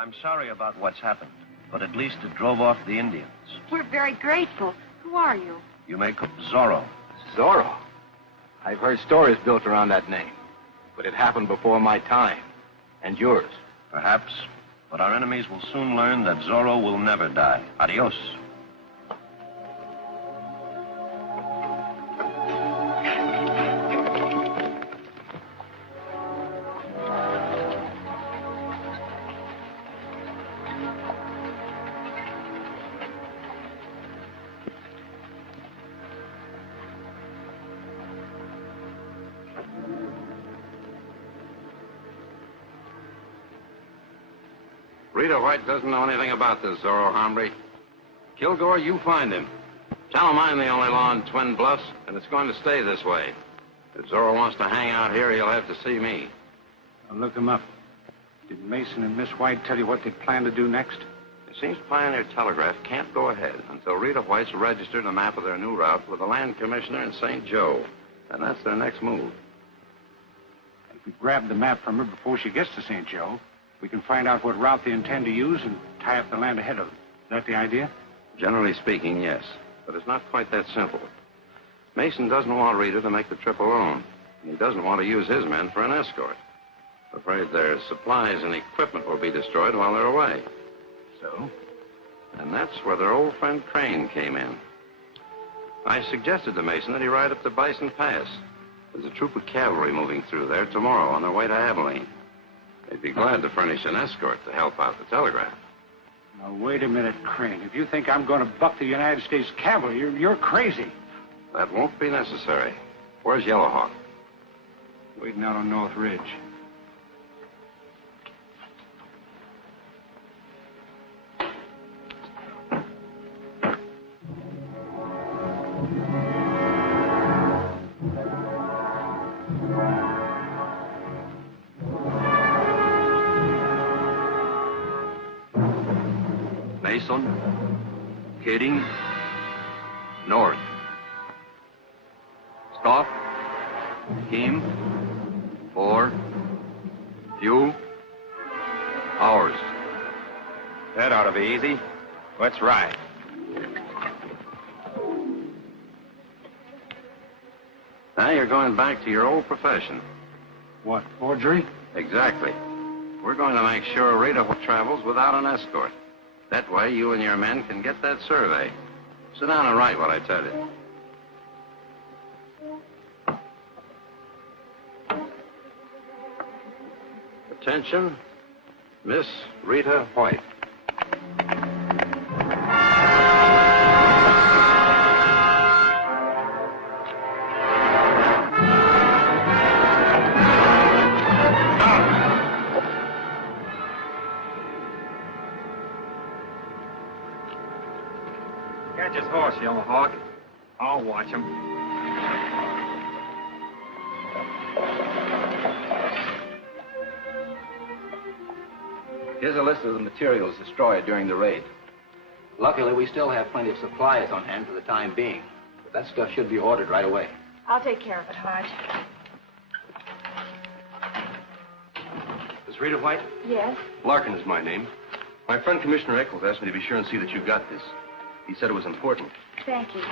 I'm sorry about what's happened, but at least it drove off the Indians. We're very grateful. Who are you? You make Zorro. Zorro? I've heard stories built around that name, but it happened before my time. And yours. Perhaps, but our enemies will soon learn that Zorro will never die. Adios. Rita White doesn't know anything about this Zorro hombre. Kilgore, you find him. Tell him I'm the only law in Twin Bluffs, and it's going to stay this way. If Zorro wants to hang out here, he'll have to see me. I'll look him up. Did Mason and Miss White tell you what they plan to do next? It seems Pioneer Telegraph can't go ahead until Rita White's registered a map of their new route with the land commissioner in St. Joe. And that's their next move. If we grab the map from her before she gets to St. Joe, we can find out what route they intend to use and tie up the land ahead of them. Is that the idea? Generally speaking, yes. But it's not quite that simple. Mason doesn't want Rita to make the trip alone. And he doesn't want to use his men for an escort. I'm afraid their supplies and equipment will be destroyed while they're away. So? And that's where their old friend Crane came in. I suggested to Mason that he ride up to Bison Pass. There's a troop of cavalry moving through there tomorrow on their way to Abilene. They'd be glad to furnish an escort to help out the telegraph. Now, wait a minute, Crane. If you think I'm going to buck the United States cavalry, you're crazy. That won't be necessary. Where's Yellowhawk? Waiting out on North Ridge. Mason, heading north. Stop. Him. For. Few. Hours. That ought to be easy. Let's ride. Now you're going back to your old profession. What, forgery? Exactly. We're going to make sure Rita travels without an escort. That way, you and your men can get that survey. Sit down and write what I tell you. Attention, Miss Rita White. Catch his horse, Yellowhawk. I'll watch him. Here's a list of the materials destroyed during the raid. Luckily, we still have plenty of supplies on hand for the time being. But that stuff should be ordered right away. I'll take care of it, Hodge. Miss Rita White? Yes? Larkin is my name. My friend Commissioner Eccles asked me to be sure and see that you got this. He said it was important. Thank you.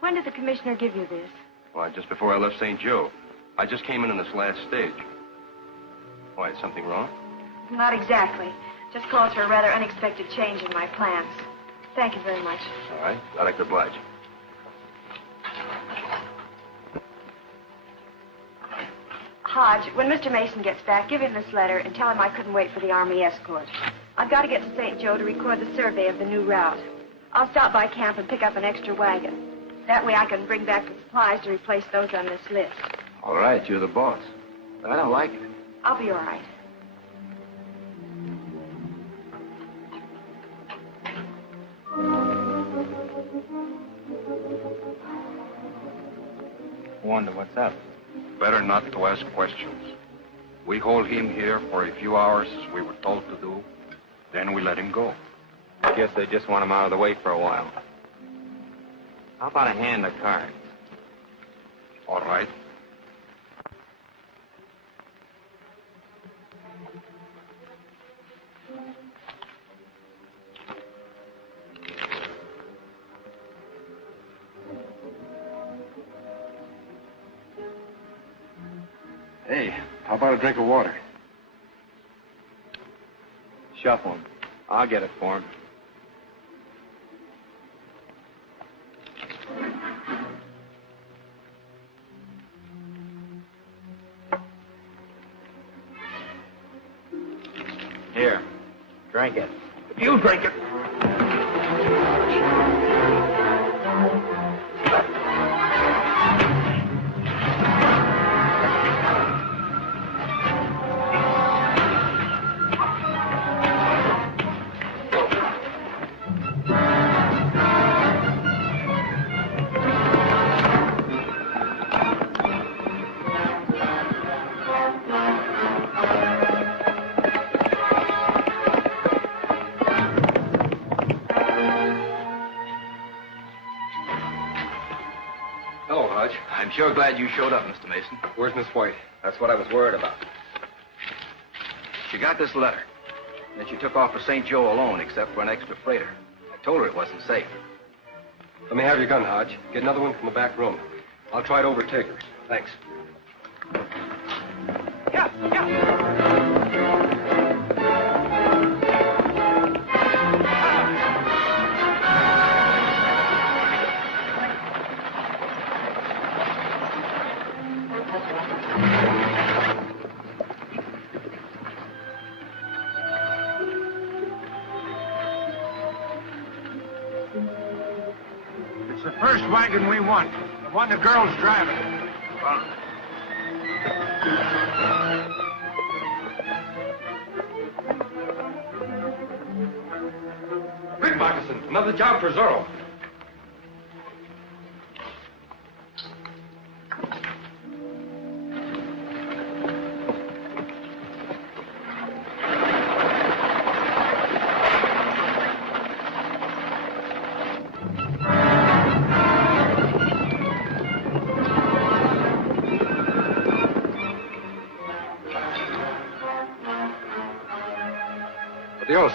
When did the commissioner give you this? Why, just before I left St. Joe. I just came in this last stage. Why, is something wrong? Not exactly. Just calls for a rather unexpected change in my plans. Thank you very much. All right. I'd like to oblige. Hodge, when Mr. Mason gets back, give him this letter and tell him I couldn't wait for the Army escort. I've got to get to St. Joe to record the survey of the new route. I'll stop by camp and pick up an extra wagon. That way I can bring back the supplies to replace those on this list. All right, you're the boss. But I don't like it. I'll be all right. Wonder what's up. Better not to ask questions. We hold him here for a few hours as we were told to do. Then we let him go. I guess they just want him out of the way for a while. How about a hand of cards? All right. Hey, how about a drink of water? Shuffle him. I'll get it for him. Here, drink it. You drink it. I'm sure glad you showed up, Mr. Mason. Where's Miss White? That's what I was worried about. She got this letter. Then she took off for St. Joe alone, except for an extra freighter. I told her it wasn't safe. Let me have your gun, Hodge. Get another one from the back room. I'll try to overtake her. Thanks. It's the first wagon we want. The one the girl's driving. Quick, Moccasin. Another job for Zorro. Adios.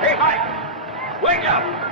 Hey, Mike! Wake up!